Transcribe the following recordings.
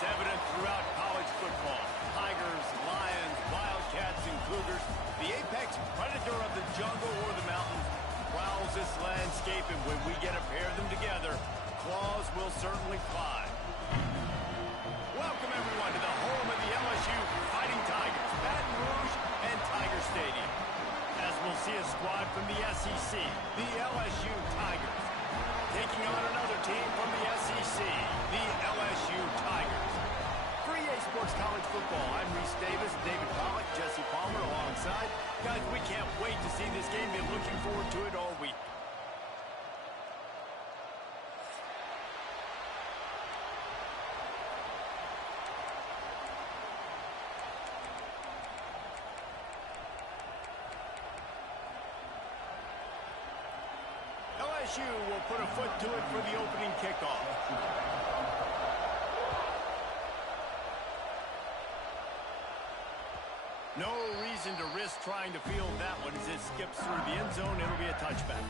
is evident throughout college football. Tigers, Lions, Wildcats, and Cougars. The apex predator of the jungle or the mountains prowls this landscape, and when we get a pair of them together, claws will certainly fly. Welcome, everyone, to the home of the LSU Fighting Tigers, Baton Rouge and Tiger Stadium. As we'll see a squad from the SEC, the LSU Tigers, taking on another team from the SEC, the LSU Tigers. For EA Sports College Football, I'm Reese Davis, David Pollack, Jesse Palmer alongside. Guys, we can't wait to see this game. Been looking forward to it all week. LSU will put a foot to it for the opening kickoff. No reason to risk trying to field that one as it skips through the end zone. It'll be a touchback.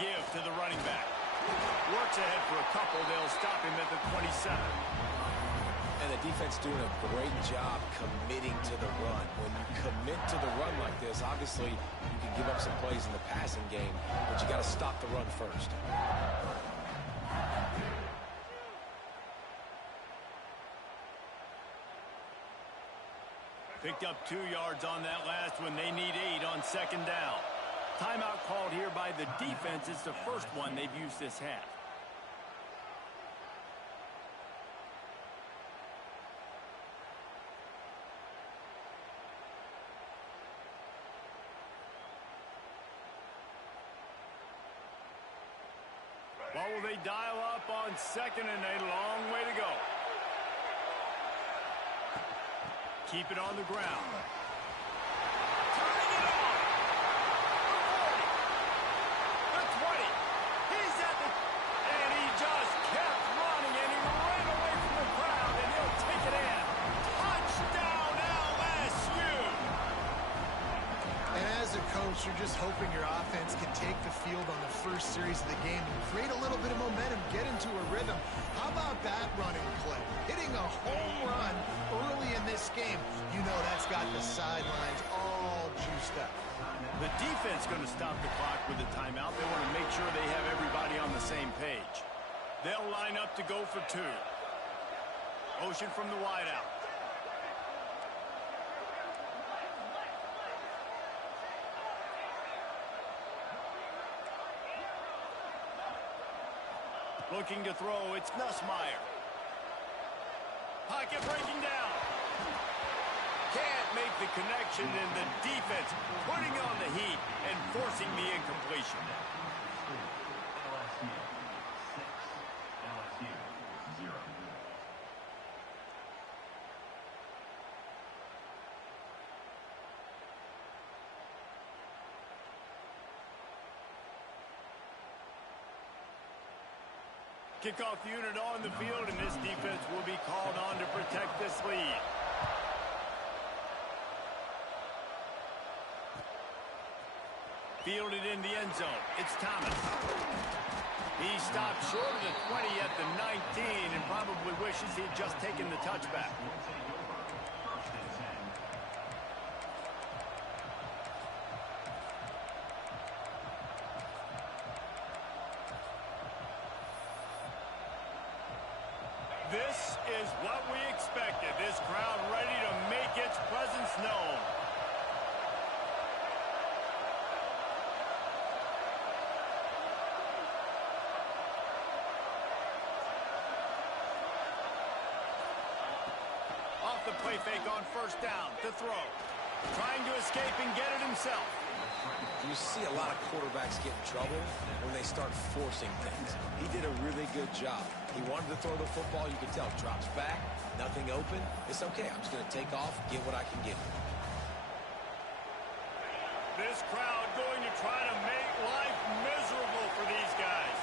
Give to the running back. Works ahead for a couple. They'll stop him at the 27. And the defense doing a great job committing to the run. When you commit to the run like this, obviously you can give up some plays in the passing game, but you got to stop the run first. Picked up 2 yards on that last one. They need 8 on second down. Timeout called here by the defense. It's the first one they've used this half. Well, will they dial up on second and a long way to go? Keep it on the ground. Turning it on. The 20. He's at the... And he just kept running, and he ran away from the crowd, and he'll take it in. Touchdown, LSU! And as a coach, you're just hoping your offense can take the field on the first series of the game and create a little bit of momentum, get into a rhythm. How about that running play? Hitting a home run early in this game. You know that's got the sidelines all juiced up. The defense going to stop the clock with a timeout. They want to make sure they have everybody on the same page. They'll line up to go for 2. Motion from the wideout. Looking to throw, it's Nussmeier. Pocket breaking down. Can't make the connection, and the defense putting on the heat and forcing the incompletion. LSU 6, LSU 0. Kickoff unit on the field, and this defense will be called on to protect this lead. Fielded in the end zone. It's Thomas. He stopped short of the 20 at the 19 and probably wishes he had just taken the touchback. This is what we expected. This crowd ready to make its presence known. Off the play fake on first down to throw. Trying to escape and get it himself. You see a lot of quarterbacks get in trouble when they start forcing things. He did a really good job. He wanted to throw the football. You can tell. Drops back, nothing open. It's okay. I'm just going to take off, get what I can get. This crowd going to try to make life miserable for these guys.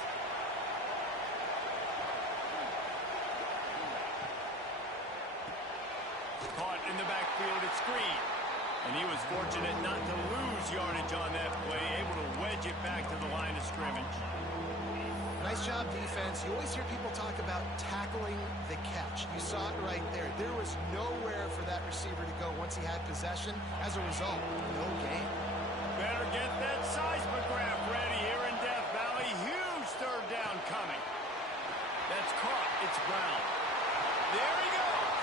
Caught in the backfield at screen. And he was fortunate not to lose yardage on that play, able to wedge it back to the line of scrimmage. Nice job, defense. You always hear people talk about tackling the catch. You saw it right there. There was nowhere for that receiver to go once he had possession. As a result, no gain. Better get that seismograph ready here in Death Valley. Huge third down coming. That's caught. It's Brown. There he goes.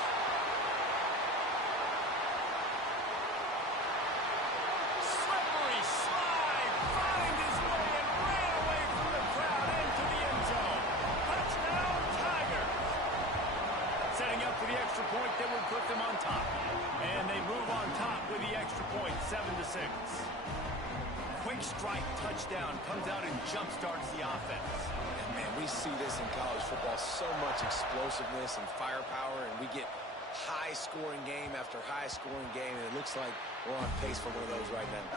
Slippery slide. Find his way and ran away from the crowd into the end zone. Touchdown, Tigers. Setting up for the extra point that would put them on top. And they move on top with the extra point, 7-6. Quick strike touchdown comes out and jump starts the offense. And man, we see this in college football, so much explosiveness and firepower, and we get high-scoring game after high-scoring game, and it looks like we're on pace for one of those right now.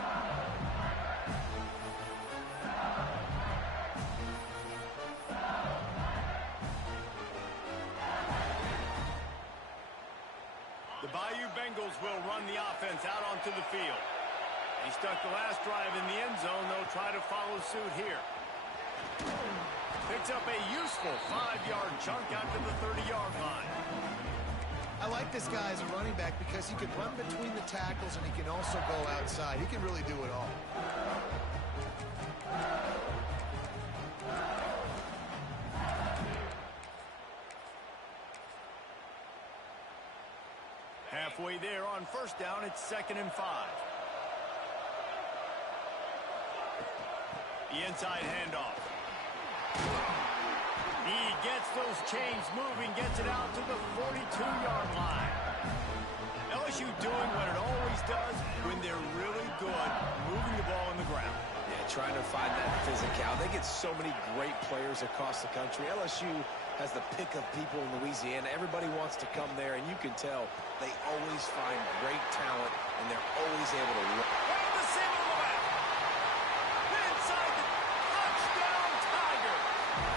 The Bayou Bengals will run the offense out onto the field. He stuck the last drive in the end zone. They'll try to follow suit here. Picks up a useful 5-yard chunk out to the 30-yard line. I like this guy as a running back because he can run between the tackles and he can also go outside. He can really do it all. Halfway there on first down, it's 2nd and 5. The inside handoff. He gets those chains moving, gets it out to the 42-yard line. LSU doing what it always does when they're really good, moving the ball on the ground. Yeah, trying to find that physicality. They get so many great players across the country. LSU has the pick of people in Louisiana. Everybody wants to come there, and you can tell they always find great talent, and they're always able to run. The seam on the back. Inside the touchdown, Tiger.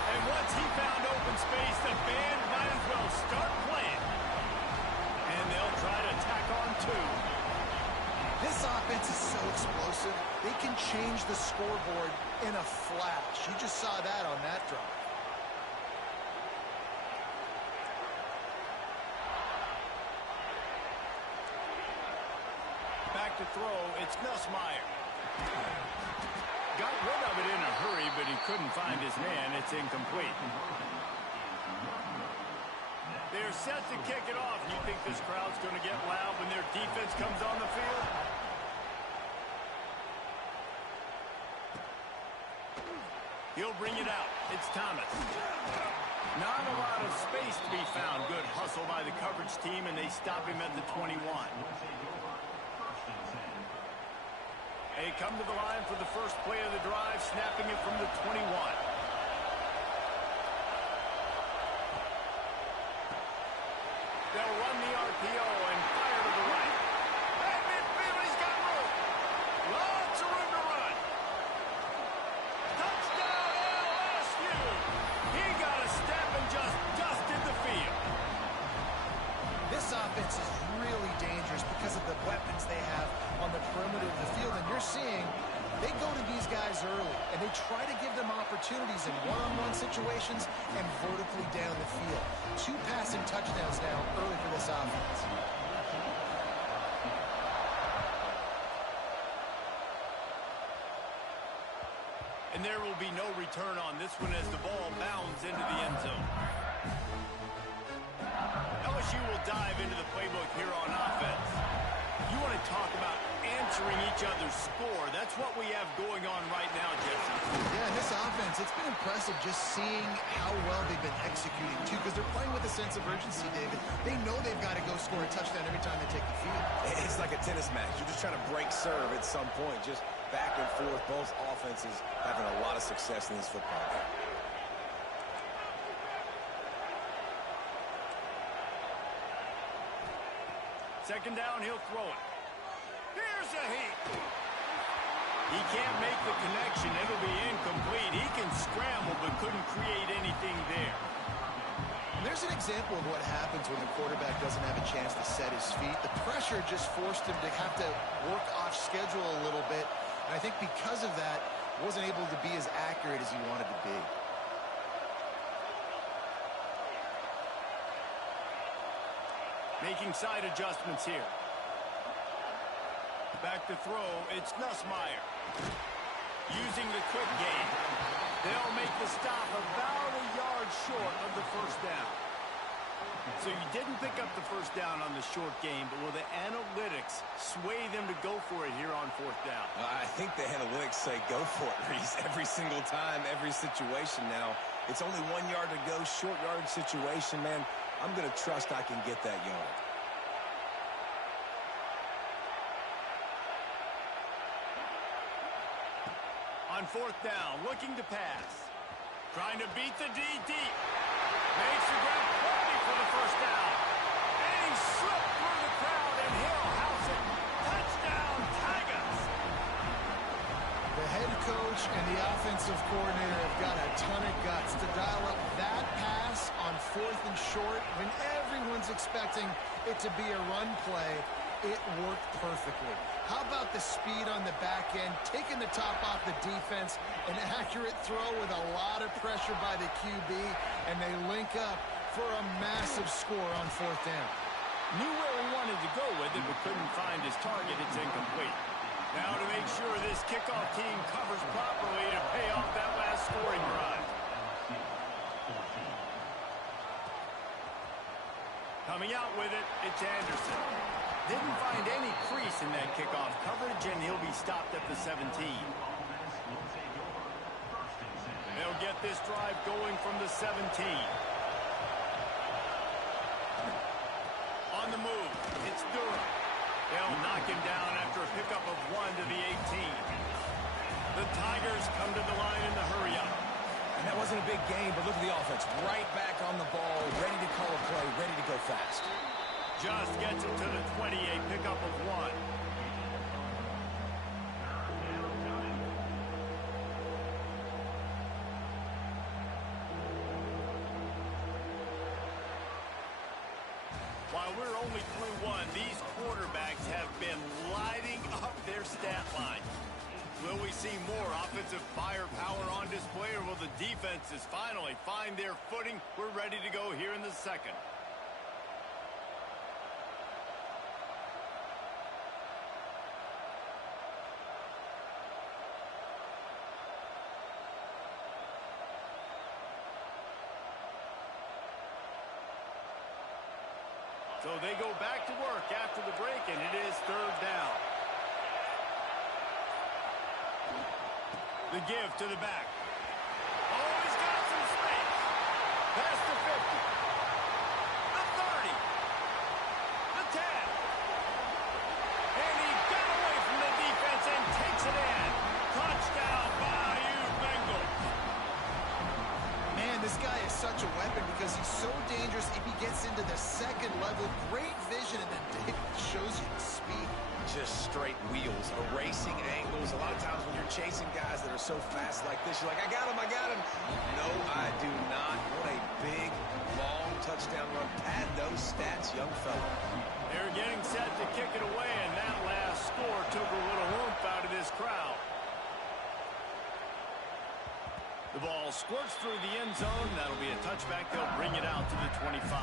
And once he found open space, the band might as well start playing. And they'll try to tack on 2. This offense is so explosive, they can change the scoreboard in a flash. You just saw that on that drive. Back to throw, it's Nussmeier. Got rid of it in a hurry, but he couldn't find his man. It's incomplete. They're set to kick it off. You think this crowd's going to get loud when their defense comes on the field? He'll bring it out. It's Thomas. Not a lot of space to be found. Good hustle by the coverage team, and they stop him at the 21. They come to the line for the first play of the drive, snapping it from the 21. They'll run the RPO and fire to the right. At midfield, he's got room. Lots of room to run. Touchdown, LSU. He got a step and just dusted the field. This offense is really dangerous because of the weapons they have on the perimeter of the field. And you're seeing they go to these guys early, and they try to give them opportunities in one-on-one situations and vertically down the field. 2 passing touchdowns now early for this offense. And there will be no return on this one as the ball bounds into the end zone. LSU will dive into the playbook here on offense. You want to talk about answering each other's score. That's what we have going on right now, Jesse. Yeah, this offense, it's been impressive just seeing how well they've been executing, too, because they're playing with a sense of urgency, David. They know they've got to go score a touchdown every time they take the field. It's like a tennis match. You're just trying to break serve at some point. Just back and forth. Both offenses having a lot of success in this football game. Second down, he'll throw it. Here's a heat. He can't make the connection. It'll be incomplete. He can scramble, but couldn't create anything there. And there's an example of what happens when the quarterback doesn't have a chance to set his feet. The pressure just forced him to have to work off schedule a little bit. And I think because of that, wasn't able to be as accurate as he wanted to be. Making side adjustments here. Back to throw, it's Nussmeier. Using the quick game. They'll make the stop about a yard short of the first down. So you didn't pick up the first down on the short game, but will the analytics sway them to go for it here on fourth down? I think the analytics say go for it, Reese, every single time, every situation. Now, it's only 1 yard to go, short yard situation, man. I'm going to trust I can get that yard. On fourth down, looking to pass. Trying to beat the D deep. Makes the grab ready for the first down. And he slipped through the crowd, and he'll house it. Touchdown, Tigers! The head coach and the offensive coordinator have got a ton of guts to dial up that pass on fourth and short when everyone's expecting it to be a run play. It worked perfectly. How about the speed on the back end, taking the top off the defense, an accurate throw with a lot of pressure by the QB, and they link up for a massive score on fourth down. Knew where he wanted to go with it, but couldn't find his target. It's incomplete. Now to make sure this kickoff team covers properly to pay off that last scoring drive. Coming out with it, it's Anderson. Didn't find any crease in that kickoff coverage, and he'll be stopped at the 17. They'll get this drive going from the 17. On the move, it's Durham. They'll knock him down after a pickup of 1 to the 18. The Tigers come to the line in the hurry-up. And that wasn't a big game, but look at the offense. Right back on the ball, ready to call a play, ready to go fast. Just gets it to the 28, pickup of 1. While we're only through 1, these quarterbacks have been lighting up their stat line. Will we see more offensive firepower on display, or will the defenses finally find their footing? We're ready to go here in the second. So they go back to work after the break, and it is third down. The give to the back. Oh, he's got some space. Past the 50. The 30. The 10. And he got away from the defense and takes it in. Touchdown, Bayou Bengals. Man, this guy is such a weapon because he's so dangerous if he gets into the second level. Great vision, and then shows you the speed. Just straight wheels, erasing angles. A lot of times when you're chasing guys that are so fast like this, you're like, I got him, I got him. No, I do not. What a big, long touchdown run. Pad those stats, young fella. They're getting set to kick it away, and that last score took a little oomph out of this crowd. The ball squirts through the end zone. That'll be a touchback. They'll bring it out to the 25.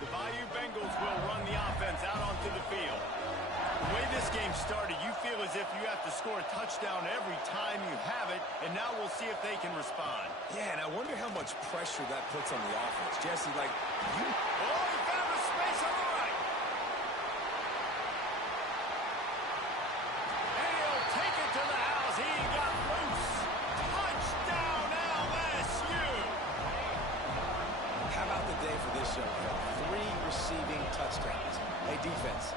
The Bayou Bengals will run the offense out onto the field. The way this game started, you feel as if you have to score a touchdown every time you have it, and now we'll see if they can respond. Yeah, and I wonder how much pressure that puts on the offense. Jesse, like, you... Oh, he found a space on the right. And he'll take it to the house. He got loose. Touchdown, LSU. How about the day for this young fella? 3 receiving touchdowns. Hey, defense,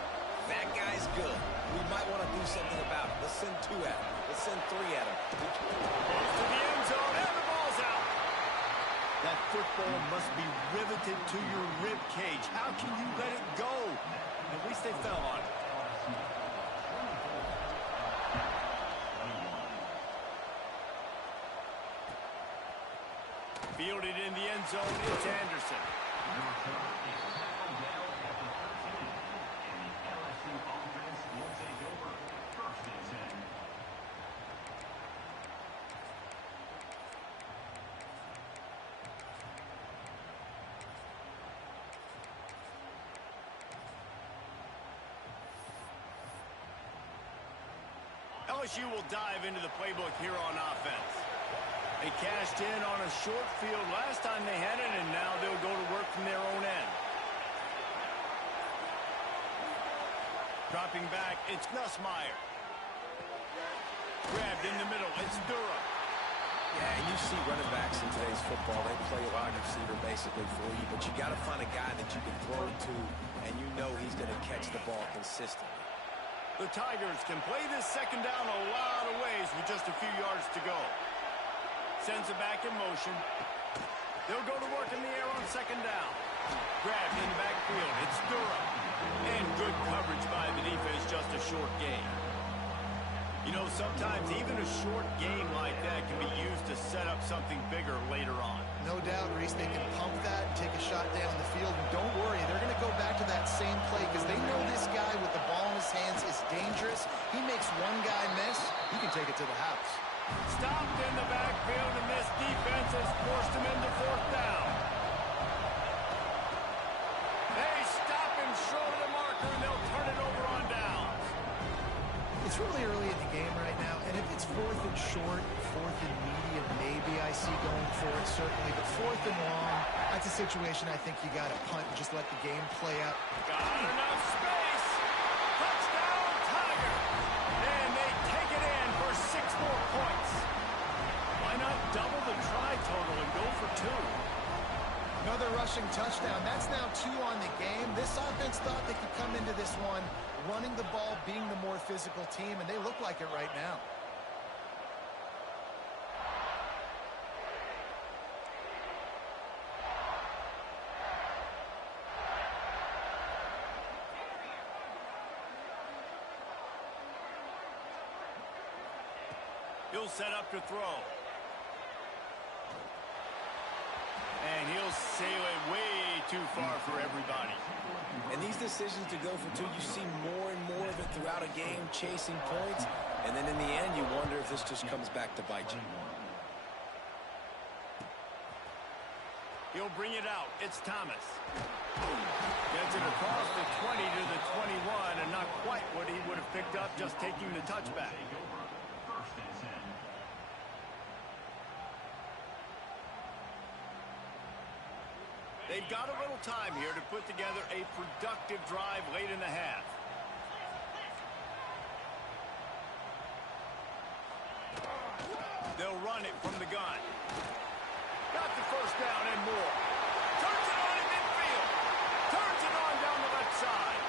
That guy's good. We might want to do something about it. Let's send 2 at him. Let's send 3 at him. Goes to the end zone, and the ball's out. That football must be riveted to your rib cage. How can you let it go? At least they fell on it. Fielded in the end zone, it's Anderson. LSU will dive into the playbook here on offense. They cashed in on a short field last time they had it, and now they'll go to work from their own end. Dropping back, it's Nussmeier. Grabbed in the middle, it's Durham. Yeah, and you see running backs in today's football, they play a wide receiver basically for you, but you got to find a guy that you can throw it to, and you know he's going to catch the ball consistently. The Tigers can play this second down a lot of ways with just a few yards to go. Sends it back in motion. They'll go to work in the air on second down. Grabbed in the backfield. It's Durham. And good coverage by the defense, just a short gain. You know, sometimes even a short game like that can be used to set up something bigger later on. No doubt, Reese, they can pump that and take a shot down the field. And don't worry, they're going to go back to that same play because they know this guy with the ball in his hands is dangerous. He makes one guy miss, he can take it to the house. Stopped in the backfield, and this defense has forced him into fourth down. They stop him short of the marker, and they'll turn it over on down. It's really early in the game right now, and if it's 4th and short, 4th and medium, maybe I see going for it, certainly. But 4th and long, that's a situation I think you got to punt and just let the game play out. Got enough space. Touchdown, Tiger. And they take it in for 6 more points. Why not double the try total and go for 2? Another rushing touchdown. That's now 2 on the game. This offense thought they could come into this one running the ball, being the more physical team, and they look like it right now. He'll set up to throw. And he'll sail it way too far for everybody. And these decisions to go for 2, you see more and more of it throughout a game, chasing points. And then in the end, you wonder if this just comes back to bite you. He'll bring it out. It's Thomas. Gets it across the 20 to the 21, and not quite what he would have picked up just taking the touchback. They've got a little time here to put together a productive drive late in the half. They'll run it from the gun. Got the first down and more. Turns it on in midfield. Turns it on down the left side.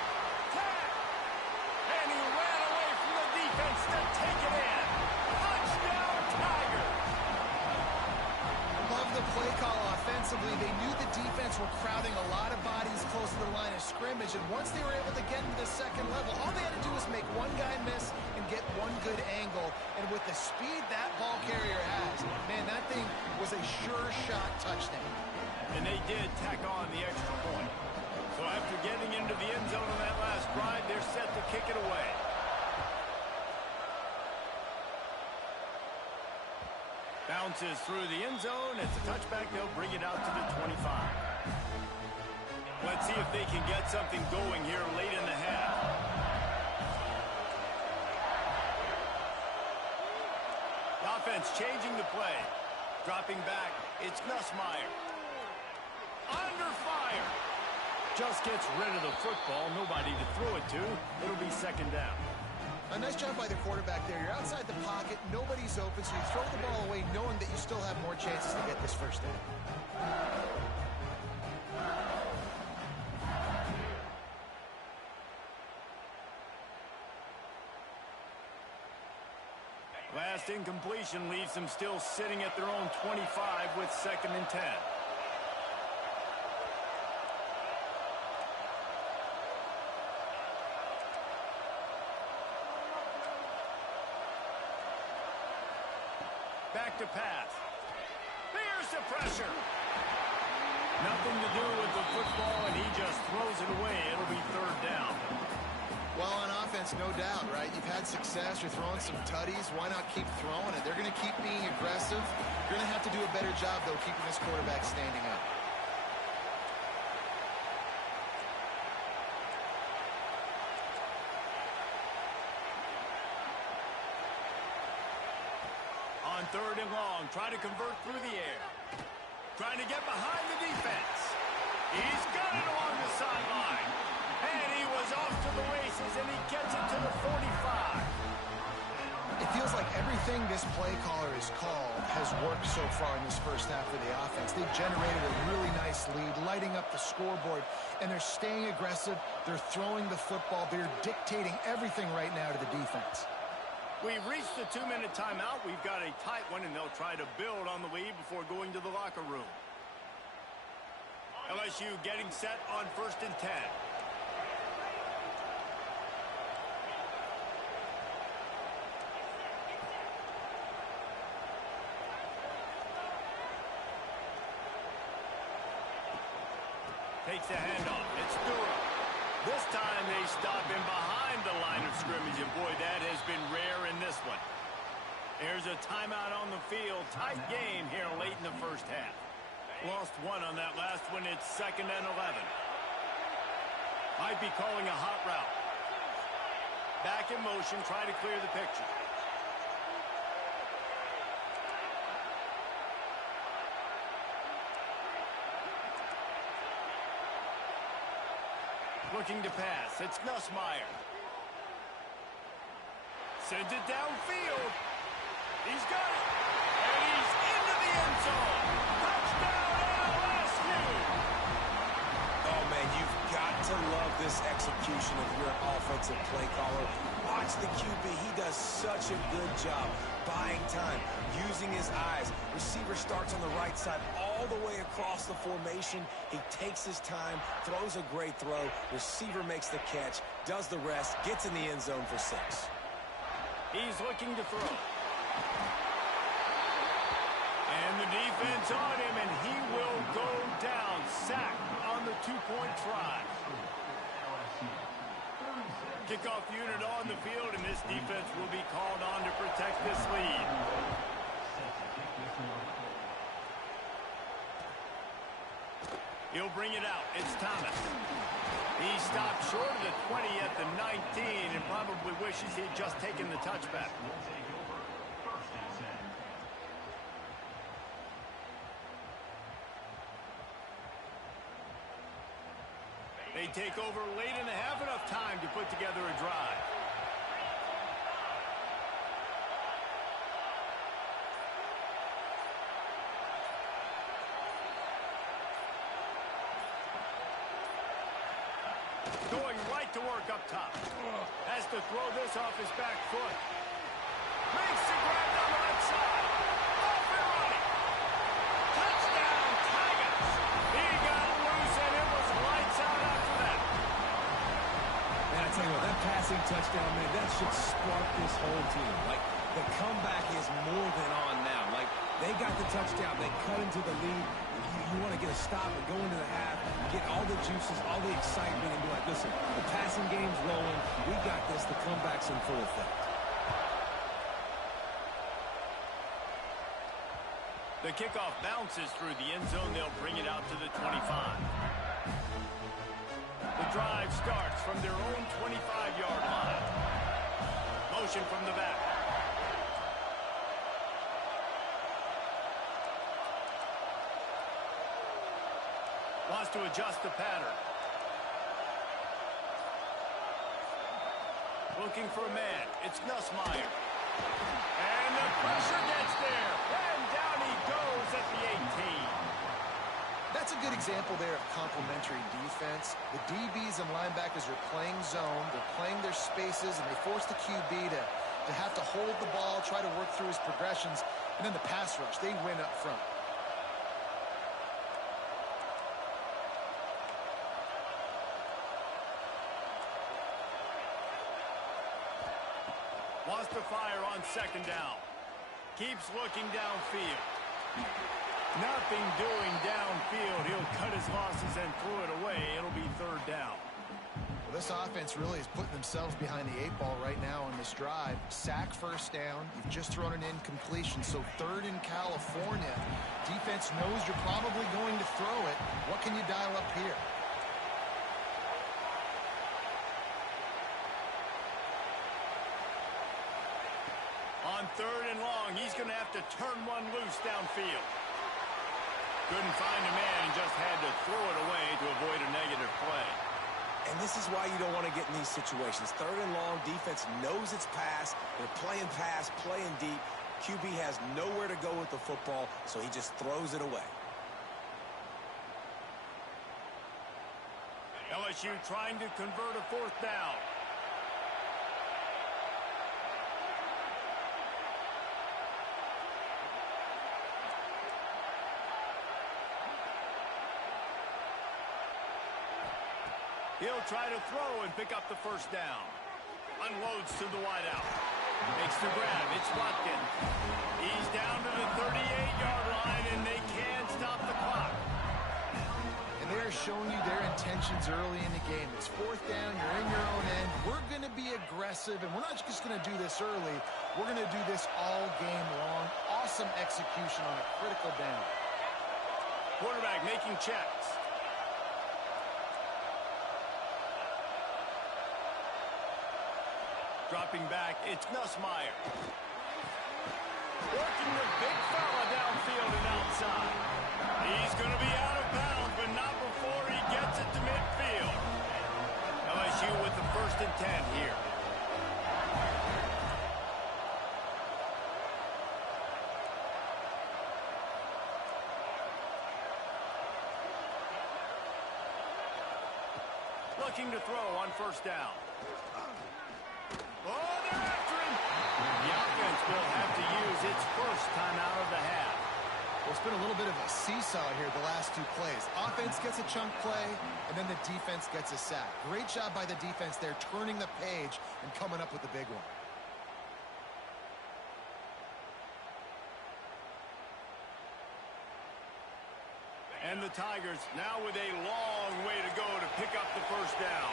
And he ran away from the defense to take it in. Touchdown, Tigers. Love the play call offensively. They knew the defense were crowding a lot of bodies close to the line of scrimmage, and once they were able to get into the second level, all they had to do was make one guy miss and get one good angle. And with the speed that ball carrier has, man, that thing was a sure shot touchdown. And they did tack on the extra point. So after getting into the end zone on that last drive, they're set to kick it away. Bounces through the end zone. It's a touchback. They'll bring it out to the 25. Let's see if they can get something going here late in the half. The offense changing the play. Dropping back. It's Nussmeier. Under fire. Just gets rid of the football. Nobody to throw it to. It'll be second down. A nice job by the quarterback there. You're outside the pocket, nobody's open, so you throw the ball away knowing that you still have more chances to get this first down. Last incompletion leaves them still sitting at their own 25 with 2nd and 10. Back to pass. Here's the pressure. Nothing to do with the football, and he just throws it away. It'll be 3rd down. Well, on offense, no doubt, right? You've had success. You're throwing some tutties. Why not keep throwing it? They're going to keep being aggressive. You're going to have to do a better job, though, keeping this quarterback standing up. On 3rd and long, try to convert through the air. Trying to get behind the defense. He's got it along the sideline. And he was off to the races, and he gets it to the 45. It feels like everything this play caller has called has worked so far in this first half of the offense. They've generated a really nice lead, lighting up the scoreboard, and they're staying aggressive. They're throwing the football. They're dictating everything right now to the defense. We've reached the 2-minute timeout. We've got a tight one, and they'll try to build on the lead before going to the locker room. LSU getting set on 1st and 10. Takes the handoff. It's Durham. This time they stop him behind the line of scrimmage, and boy, that has been rare in this one. There's a timeout on the field. Tight game here late in the first half. Lost one on that last one. It's 2nd and 11. Might be calling a hot route. Back in motion, try to clear the picture. Looking to pass. It's Nussmeier. Sends it downfield. He's got it. And he's into the end zone. Touchdown LSU. Oh, man, you've got to love this execution if you're an offensive play caller. Watch the QB. He does such a good job buying time, using his eyes. Receiver starts on the right side all the way across the formation. He takes his time, throws a great throw. Receiver makes the catch, does the rest, gets in the end zone for 6. He's looking to throw. And the defense on him, and he will go down. Sacked on the 2-point try. Kickoff unit on the field, and this defense will be called on to protect this lead. He'll bring it out. It's Thomas. He stopped short of the 20 at the 19 and probably wishes he'd just taken the touchback. They take over late in the half, enough time to put together a drive. Going right to work up top. Has to throw this off his back foot. Makes the grab down the left side. Off and running. Touchdown, Tigers. He got loose, and it was lights out after that. Man, I tell you what, that passing touchdown, man, that should spark this whole team. Like, the comeback is more than on now. Like, they got the touchdown. They cut into the lead. You want to get a stop and go into the half, get all the juices, all the excitement, and be like, listen, the passing game's rolling. We got this. The comeback's in full effect. The kickoff bounces through the end zone. They'll bring it out to the 25. The drive starts from their own 25-yard line. Motion from the back. Wants to adjust the pattern. Looking for a man. It's Nussmeier. And the pressure gets there. And down he goes at the 18. That's a good example there of complementary defense. The DBs and linebackers are playing zone. They're playing their spaces, and they force the QB to to have to hold the ball, try to work through his progressions, and then the pass rush, they win up front. Wants to fire on second down. Keeps looking downfield. Nothing doing downfield. He'll cut his losses and throw it away. It'll be third down. Well, this offense really is putting themselves behind the 8 ball right now on this drive. Sack first down. You've just thrown an incompletion, so third in California. Defense knows you're probably going to throw it. What can you dial up here? On third and long, he's going to have to turn one loose downfield. Couldn't find a man and just had to throw it away to avoid a negative play. And this is why you don't want to get in these situations. Third and long, defense knows it's pass. They're playing pass, playing deep. QB has nowhere to go with the football, so he just throws it away. LSU trying to convert a fourth down. He'll try to throw and pick up the first down. Unloads to the wideout. Makes the grab. It's Watkins. He's down to the 38-yard line, and they can't stop the clock. And they're showing you their intentions early in the game. It's fourth down. You're in your own end. We're going to be aggressive, and we're not just going to do this early. We're going to do this all game long. Awesome execution on a critical down. Quarterback making checks. Dropping back, it's Nussmeier. Working the big fella downfield and outside. He's going to be out of bounds, but not before he gets it to midfield. LSU with the 1st and 10 here. Looking to throw on first down. Oh, they're after him. The offense will have to use its first timeout of the half. Well, it's been a little bit of a seesaw here the last 2 plays. Offense gets a chunk play, and then the defense gets a sack. Great job by the defense there, turning the page and coming up with the big one. And the Tigers now with a long way to go to pick up the first down.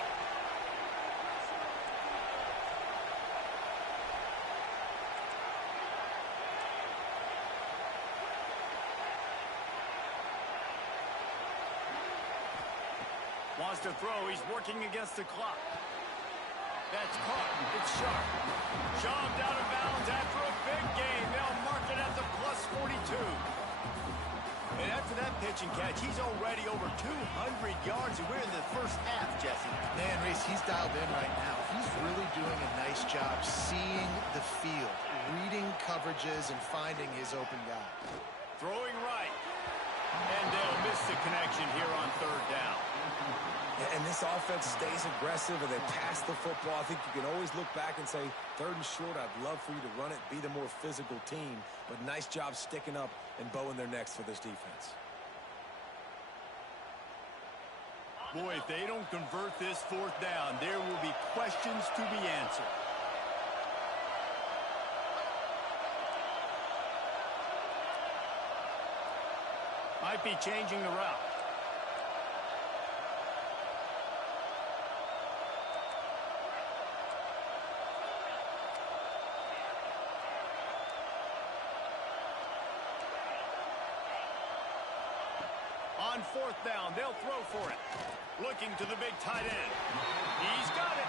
Wants to throw. He's working against the clock. That's caught. It's Sharp. Shoved out of bounds after a big gain. They'll mark it at the +42. And after that pitch and catch, he's already over 200 yards, and we're in the first half, Jesse. Man, Reese, he's dialed in right now. He's really doing a nice job seeing the field, reading coverages, and finding his open guy. Throwing right. And they'll miss the connection here on third down. And this offense stays aggressive and they pass the football. I think you can always look back and say, third and short, I'd love for you to run it, be the more physical team. But nice job sticking up and bowing their necks for this defense. Boy, if they don't convert this fourth down, there will be questions to be answered. Might be changing the route. On fourth down, they'll throw for it. Looking to the big tight end. He's got it.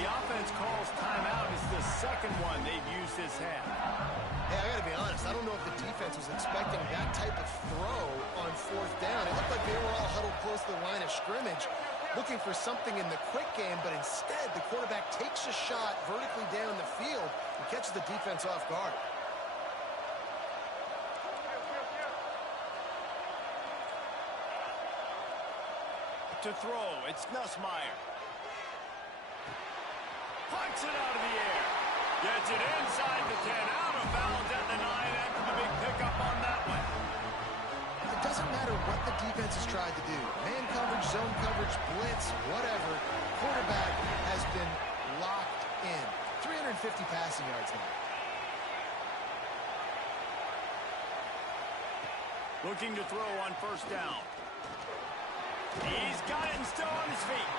The offense calls timeout. It's the second one they've used this half. Hey, I got to be honest. I don't know if the defense was expecting that type of throw on fourth down. It looked like they were all huddled close to the line of scrimmage, looking for something in the quick game, but instead the quarterback takes a shot vertically down the field and catches the defense off guard. To throw, it's Nussmeier. Punts it out of the air. Gets it inside the 10, out of bounds at the 9 after the big pickup on that one. It doesn't matter what the defense has tried to do. Man coverage, zone coverage, blitz, whatever. Quarterback has been locked in. 350 passing yards now. Looking to throw on first down. He's got it and still on his feet.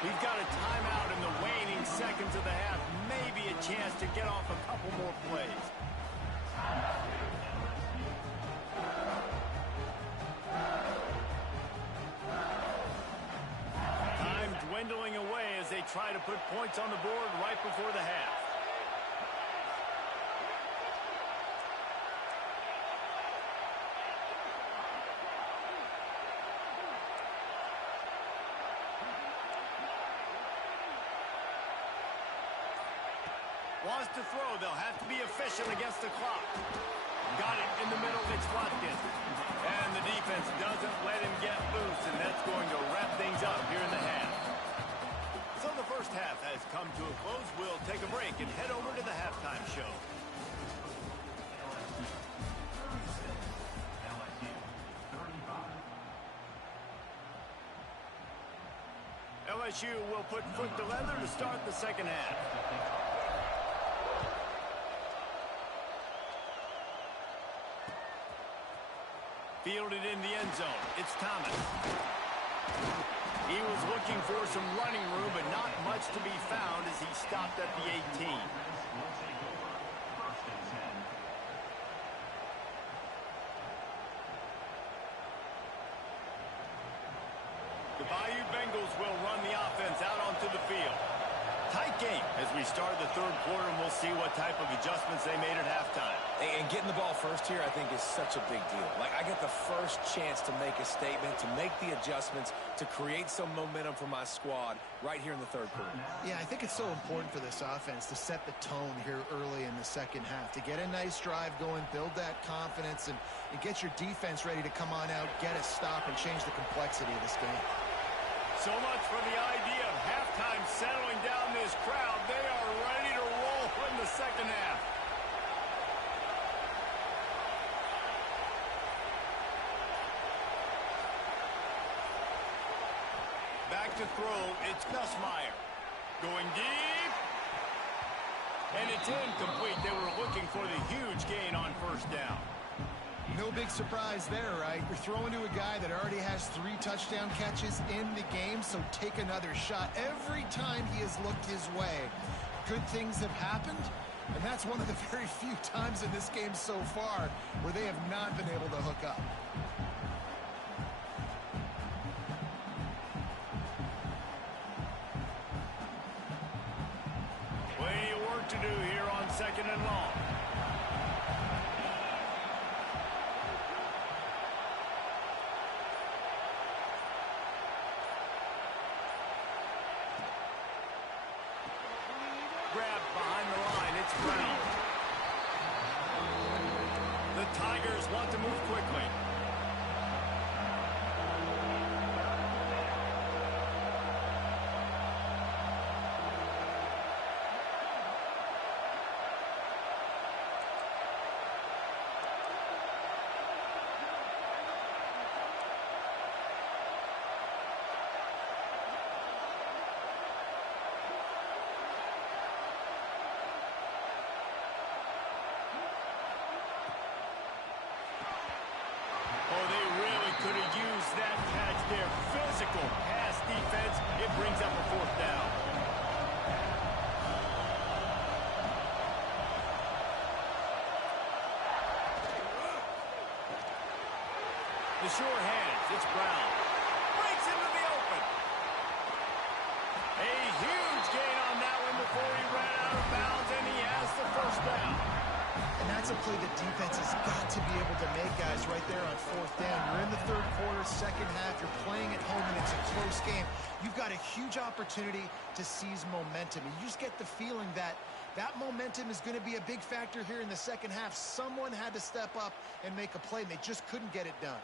We've got a timeout in the waning seconds of the half. Maybe a chance to get off a couple more plays. Time dwindling away as they try to put points on the board right before the half. Wants to throw. They'll have to be efficient against the clock. Got it in the middle. It's Watkins. And the defense doesn't let him get loose, and that's going to wrap things up here in the half. So the first half has come to a close. We'll take a break and head over to the halftime show. LSU will put foot to leather to start the second half. Fielded in the end zone. It's Thomas. He was looking for some running room, but not much to be found as he stopped at the 18. The Bayou Bengals will run the offense out onto the field. Tight game as we start the third quarter, and we'll see what type of adjustments they made at halftime. And getting the ball first here, I think, is such a big deal. Like, I get the first chance to make a statement, to make the adjustments, to create some momentum for my squad right here in the third quarter. Yeah, I think it's so important for this offense to set the tone here early in the second half, to get a nice drive going, build that confidence, and get your defense ready to come on out, get a stop, and change the complexity of this game. So much for the idea of halftime settling down this crowd. They are ready to roll in the second half. Back to throw, it's Nussmeier. Going deep. And it's incomplete. They were looking for the huge gain on first down. No big surprise there, right? You're throwing to a guy that already has 3 touchdown catches in the game, so take another shot. Every time he has looked his way, good things have happened, and that's one of the very few times in this game so far where they have not been able to hook up. Plenty of work to do here on second and long. Grabbed behind the line. It's Brown. The Tigers want to move quickly. Oh, they really could have used that catch there. Physical pass defense. It brings up a fourth down. The sure hands. It's Brown. Breaks into the open. A huge gain on that one before he ran out of bounds, and he has the first down. And that's a play the defense has got to be able to make, guys, right there on fourth down. You're in the third quarter, second half. You're playing at home, and it's a close game. You've got a huge opportunity to seize momentum. And you just get the feeling that that momentum is going to be a big factor here in the second half. Someone had to step up and make a play, and they just couldn't get it done.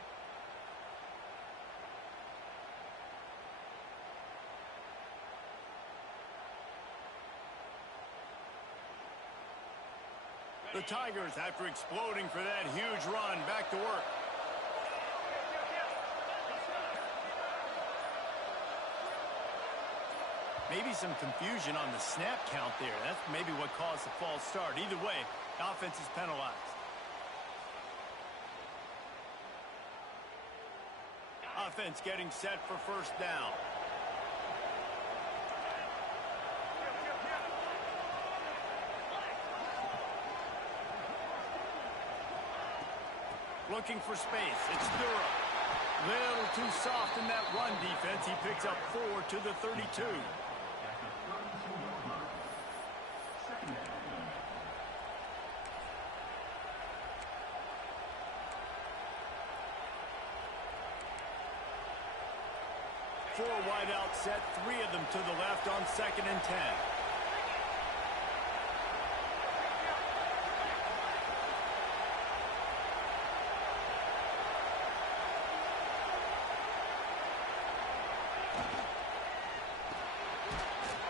The Tigers, after exploding for that huge run, back to work. Maybe some confusion on the snap count there. That's maybe what caused the false start. Either way, offense is penalized. Offense getting set for first down. Looking for space. It's Durham. Little too soft in that run defense. He picks up 4 to the 32. Four wide out set, 3 of them to the left on 2nd and 10.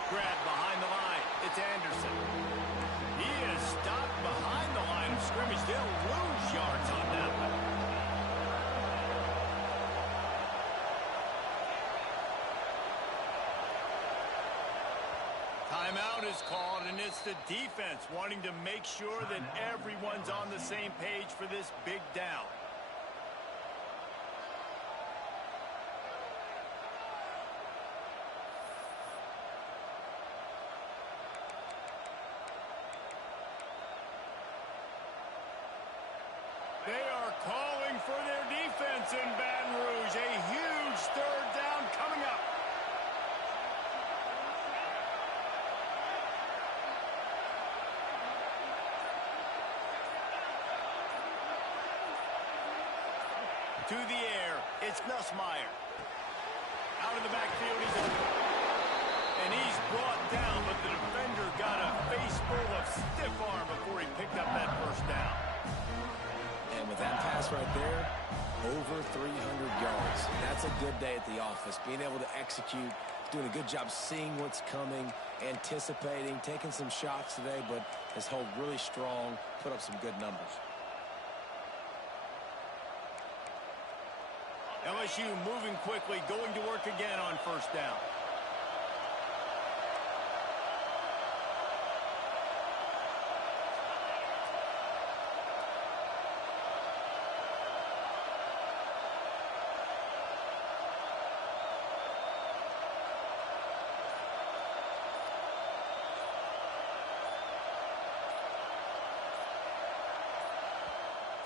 Grab behind the line. It's Anderson. He is stopped behind the line of scrimmage. They'll lose yards on that one. Timeout is called, and it's the defense wanting to make sure that everyone's on the same page for this big down. They are calling for their defense in Baton Rouge. A huge 3rd down coming up. To the air, it's Nussmeier. Out of the backfield, he's open. And he's brought down, but the defender got a face full of stiff arm before he picked up that first down. And with that pass right there, over 300 yards. That's a good day at the office. Being able to execute, doing a good job seeing what's coming, anticipating, taking some shots today, but has held really strong, put up some good numbers. LSU moving quickly, going to work again on first down.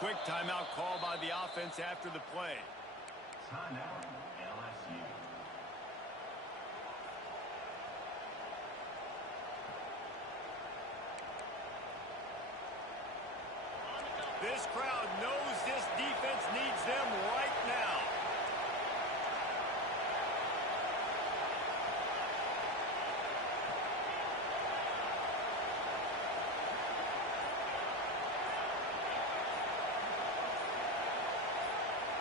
Quick timeout call by the offense after the play. Timeout, LSU. This crowd knows this defense needs them right now.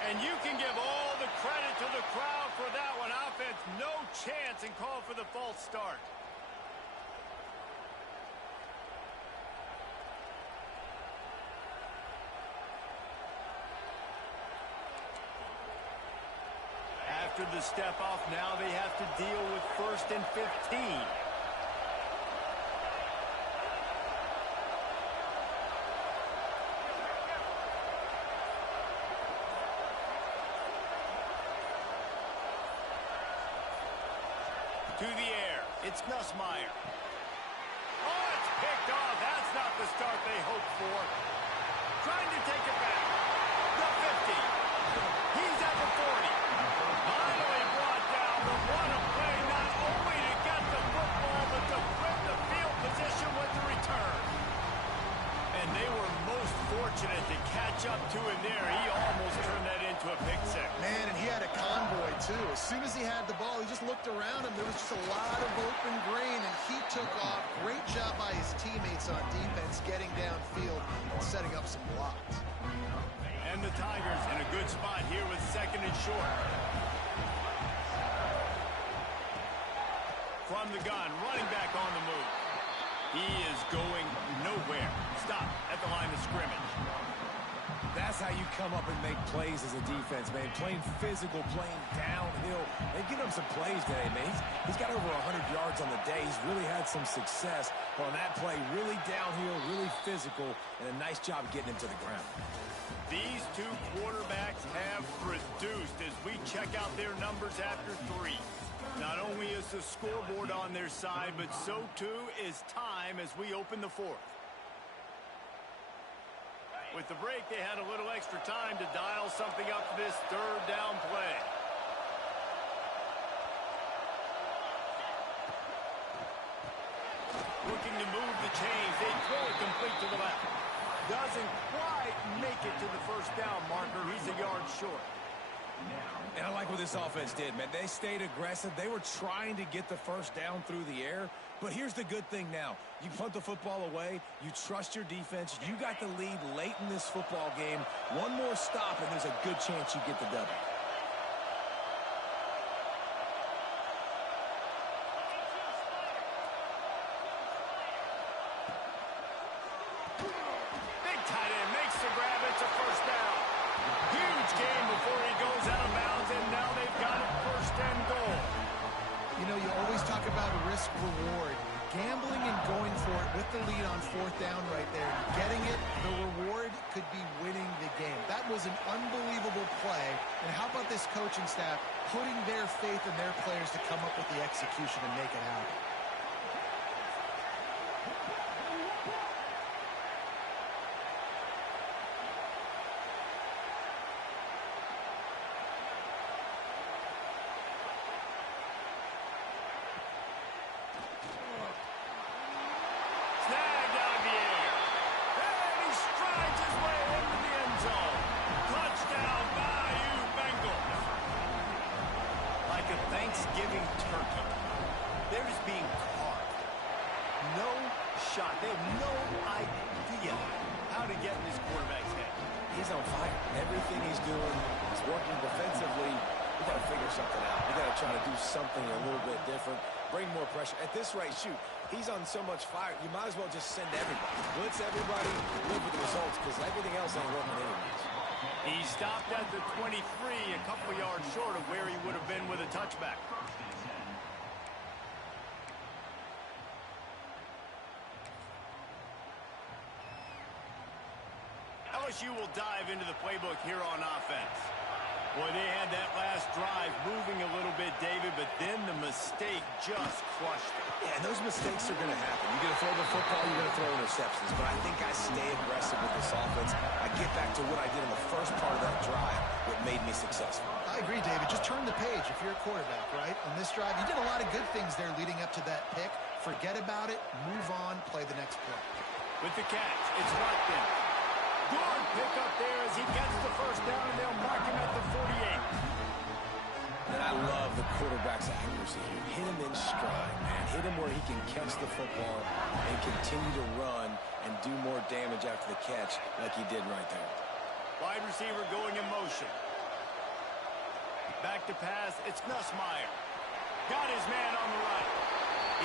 And you can give all the credit to the crowd for that one. Offense, no chance, and call for the false start. After the step off, now they have to deal with 1st and 15. To the air, it's Nussmeier. Oh, it's picked off. That's not the start they hoped for. Trying to take it back. The 50. He's at the 40. Finally brought down, but what a play, not only to get the football, but to flip the field position with the return. And they were most fortunate to catch up to him there. He almost turned that into a pick six. Man, and he had a convoy, too. As soon as he had the ball, he just looked around him. There was just a lot of open grain, and he took off. Great job by his teammates on defense, getting downfield and setting up some blocks. And the Tigers in a good spot here with 2nd and short. From the gun, running back on the move. He is going nowhere. Stop at the line of scrimmage. That's how you come up and make plays as a defense, man. Playing physical, playing downhill. They've given him some plays today, man. He's got over 100 yards on the day. He's really had some success on that play. Really downhill, really physical, and a nice job getting him to the ground. These two quarterbacks have produced as we check out their numbers after 3. Not only is the scoreboard on their side, but so too is time as we open the 4th. With the break, they had a little extra time to dial something up for this 3rd down play. Looking to move the chains. They throw it complete to the left. Doesn't quite make it to the 1st down marker. He's a yard short. And I like what this offense did, man. They stayed aggressive. They were trying to get the 1st down through the air. But here's the good thing now. You punt the football away. You trust your defense. You got the lead late in this football game. One more stop, and there's a good chance you get the W. Big tight end makes the grab. It's a 1st down. Huge game before he goes out of bounds, and now they've got it 1st and goal. You know, you always talk about risk-reward. Gambling and going for it with the lead on 4th down right there. Getting it, the reward could be winning the game. That was an unbelievable play. And how about this coaching staff putting their faith in their players to come up with the execution and make it happen? Thanksgiving turkey. They're just being carved. No shot. They have no idea how to get in this quarterback's head. He's on fire. Everything he's doing is working defensively. We got to figure something out. We got to try to do something a little bit different. Bring more pressure. At this rate, shoot, he's on so much fire, you might as well just send everybody. Blitz everybody, live with the results, because everything else ain't working anyways. He stopped at the 23, a couple yards short of where he would have been with a touchback. LSU will dive into the playbook here on offense. Boy, they had that last drive moving a little bit, David, but then the mistake just crushed it. Yeah, and those mistakes are going to happen. You're going to throw the football, you're going to throw interceptions. But I think I stay aggressive with this offense. I get back to what I did in the first part of that drive, what made me successful. I agree, David. Just turn the page if you're a quarterback, right? On this drive, you did a lot of good things there leading up to that pick. Forget about it, move on, play the next play. With the catch, it's Watson. Good pick up there as he gets the 1st down, and they'll mark him at the 48. And I love the quarterback's accuracy here. Hit him in stride, man. Hit him where he can catch the football and continue to run and do more damage after the catch like he did right there. Wide receiver going in motion. Back to pass, it's Nussmeier. Got his man on the right.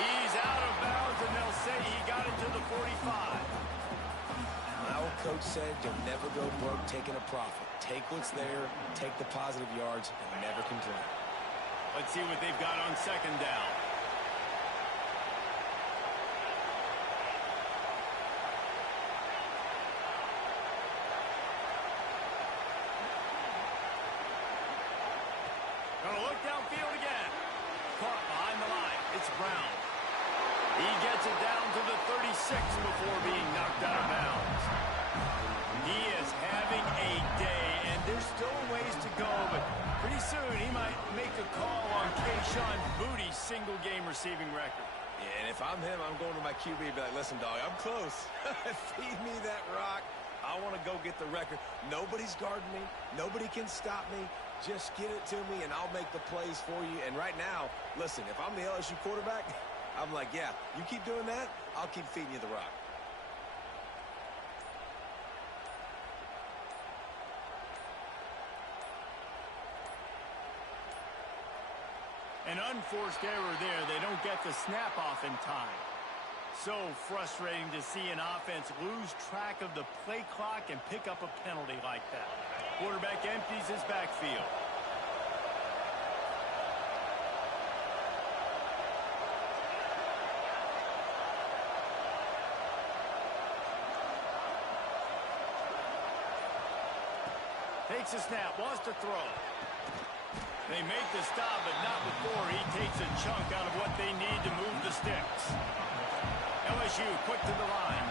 He's out of bounds, and they'll say he got it to the 45. My old coach said, you'll never go broke taking a profit. Take what's there, take the positive yards, and never complain. Let's see what they've got on 2nd down. Gonna look downfield again. Caught behind the line. It's Brown. He gets it down to the 36 before being knocked out of bounds. He is having a day, and there's still a ways to go, but pretty soon he might make a call on Kayshon Boutte's single-game receiving record. Yeah, and if I'm him, I'm going to my QB and be like, listen, dog, I'm close. Feed me that rock. I want to go get the record. Nobody's guarding me. Nobody can stop me. Just get it to me, and I'll make the plays for you. And right now, listen, if I'm the LSU quarterback, I'm like, yeah, you keep doing that, I'll keep feeding you the rock. An unforced error there. They don't get the snap off in time. So frustrating to see an offense lose track of the play clock and pick up a penalty like that. Quarterback empties his backfield. Takes a snap, wants to throw. They make the stop, but not before he takes a chunk out of what they need to move the sticks. LSU quick to the line.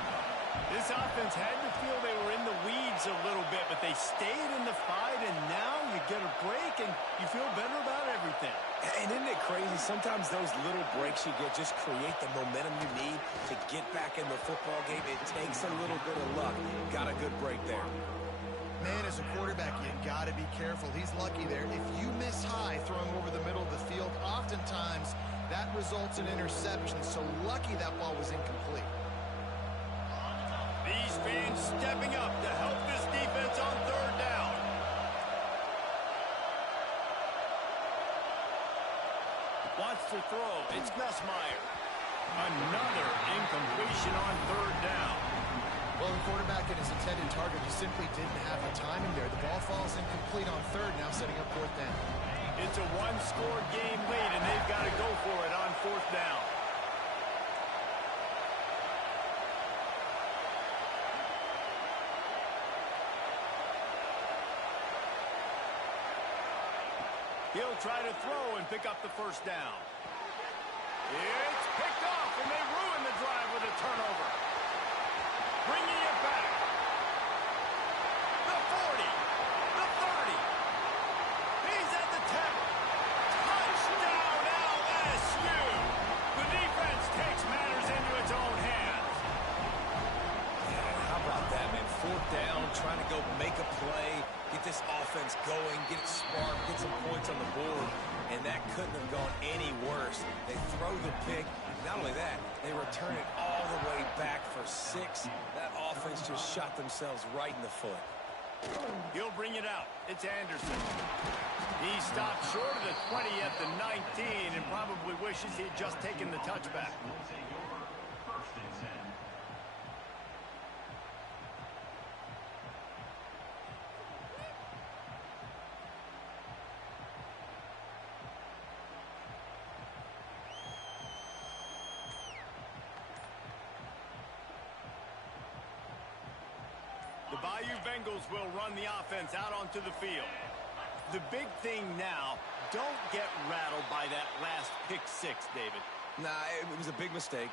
This offense had to feel they were in the weeds a little bit, but they stayed in the fight, and now you get a break, and you feel better about everything. And isn't it crazy? Sometimes those little breaks you get just create the momentum you need to get back in the football game. It takes a little bit of luck. Got a good break there. Man, as a quarterback, you got to be careful. He's lucky there. If you miss high throwing over the middle of the field, oftentimes that results in interception. So lucky that ball was incomplete. These fans stepping up to help this defense on third down. Wants to throw. It's Nussmeier. Another incompletion on third down. Well, the quarterback and his intended target just simply didn't have the timing there. The ball falls incomplete on third, now setting up fourth down. It's a one-score game lead, and they've got to go for it on fourth down. He'll try to throw and pick up the first down. It's picked off, and they ruin the drive with a turnover. Bringing it back. The 40. The 30. He's at the 10. Touchdown LSU. The defense takes matters into its own hands. Yeah, how about that, man? Fourth down, trying to go make a play, get this offense going, get it sparked, get some points on the board, and that couldn't have gone any worse. They throw the pick. Not only that, they return it all the way back for 6. That offense just shot themselves right in the foot. He'll bring it out. It's Anderson. He stopped short of the 20 at the 19 and probably wishes he'd just taken the touchback. We'll take over first and 10. The Bayou Bengals will run the offense out onto the field. The big thing now, don't get rattled by that last pick six, David. Nah, it was a big mistake.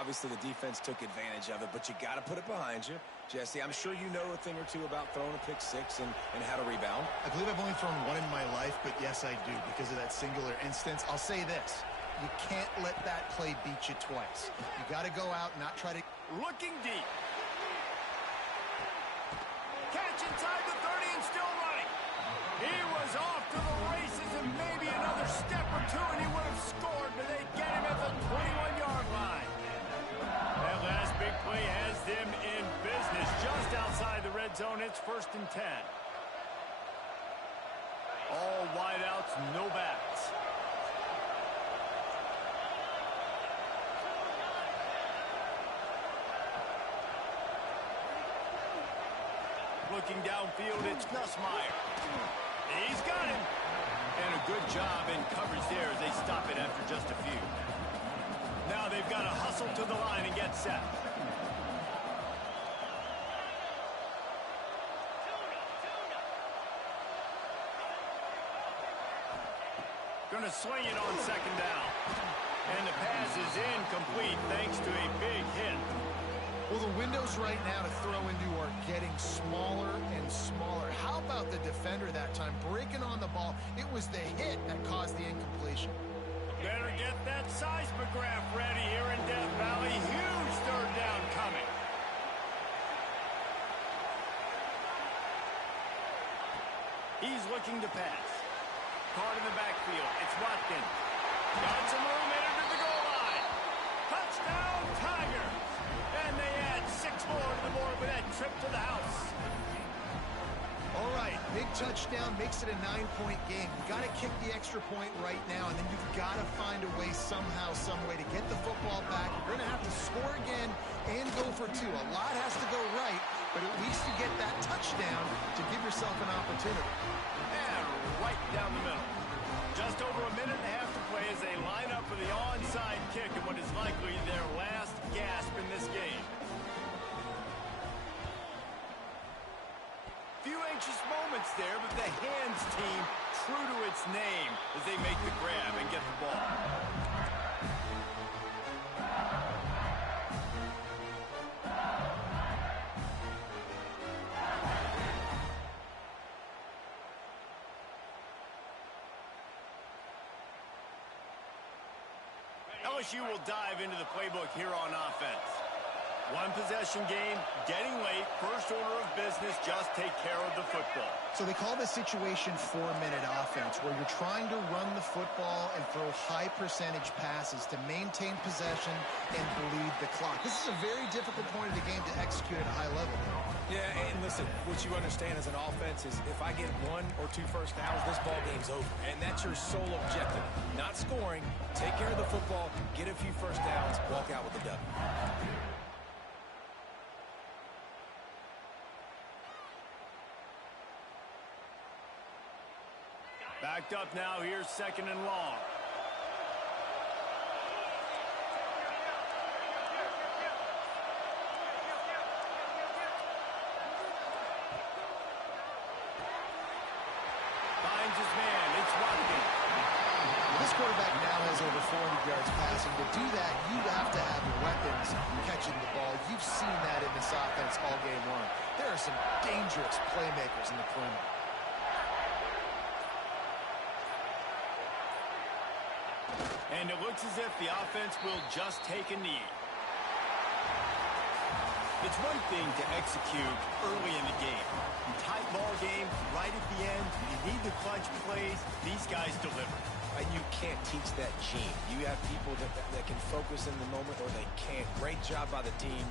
Obviously, the defense took advantage of it, but you got to put it behind you. Jesse, I'm sure you know a thing or two about throwing a pick six and how to rebound. I believe I've only thrown one in my life, but yes, I do, because of that singular instance. I'll say this. You can't let that play beat you twice. You got to go out and not try to... Looking deep. Catch inside the 30 and still running. He was off to the races and maybe another step or two and he would have scored, but they get him at the 21-yard line. That last big play has them in business just outside the red zone. It's 1st and 10. All wideouts, no backs. Looking downfield, it's Nussmeier. He's got him. And a good job in coverage there as they stop it after just a few. Now they've got to hustle to the line and get set. Going to swing it on 2nd down. And the pass is incomplete thanks to a big hit. Well, the windows right now to throw into are getting smaller and smaller. How about the defender that time breaking on the ball? It was the hit that caused the incompletion. Better get that seismograph ready here in Death Valley. Huge 3rd down coming. He's looking to pass. Caught in the backfield. It's Watkins. Got some room, entered to the goal line. Touchdown, Tigers. And they add 6 more to the board with that trip to the house. All right, big touchdown makes it a 9-point game. You got to kick the extra point right now, and then you've got to find a way somehow, some way to get the football back. You're going to have to score again and go for two. A lot has to go right, but at least you get that touchdown to give yourself an opportunity. And right down the middle. Just over a minute and a half to play as they line up for the onside kick in what is likely their last gasp in this game. Few anxious moments there, but the hands team true to its name as they make the grab and get the ball. LSU will dive into the playbook here on offense. One possession game, getting late, first order of business, just take care of the football. So they call this situation 4-minute offense, where you're trying to run the football and throw high percentage passes to maintain possession and bleed the clock. This is a very difficult point of the game to execute at a high level. Yeah, and listen, what you understand as an offense is if I get 1 or 2 first downs, this ball game's over. And that's your sole objective. Not scoring, take care of the football, get a few first downs, walk out with the W. Backed up now, here's 2nd and long. Finds his man, it's Watkins. This quarterback now has over 400 yards passing. To do that, you have to have weapons catching the ball. You've seen that in this offense all game long. There are some dangerous playmakers in the perimeter. And it looks as if the offense will just take a knee. It's one thing to execute early in the game. In tight ball game, right at the end, you need the clutch plays. These guys deliver. And you can't teach that gene. You have people that can focus in the moment or they can't. Great job by the team.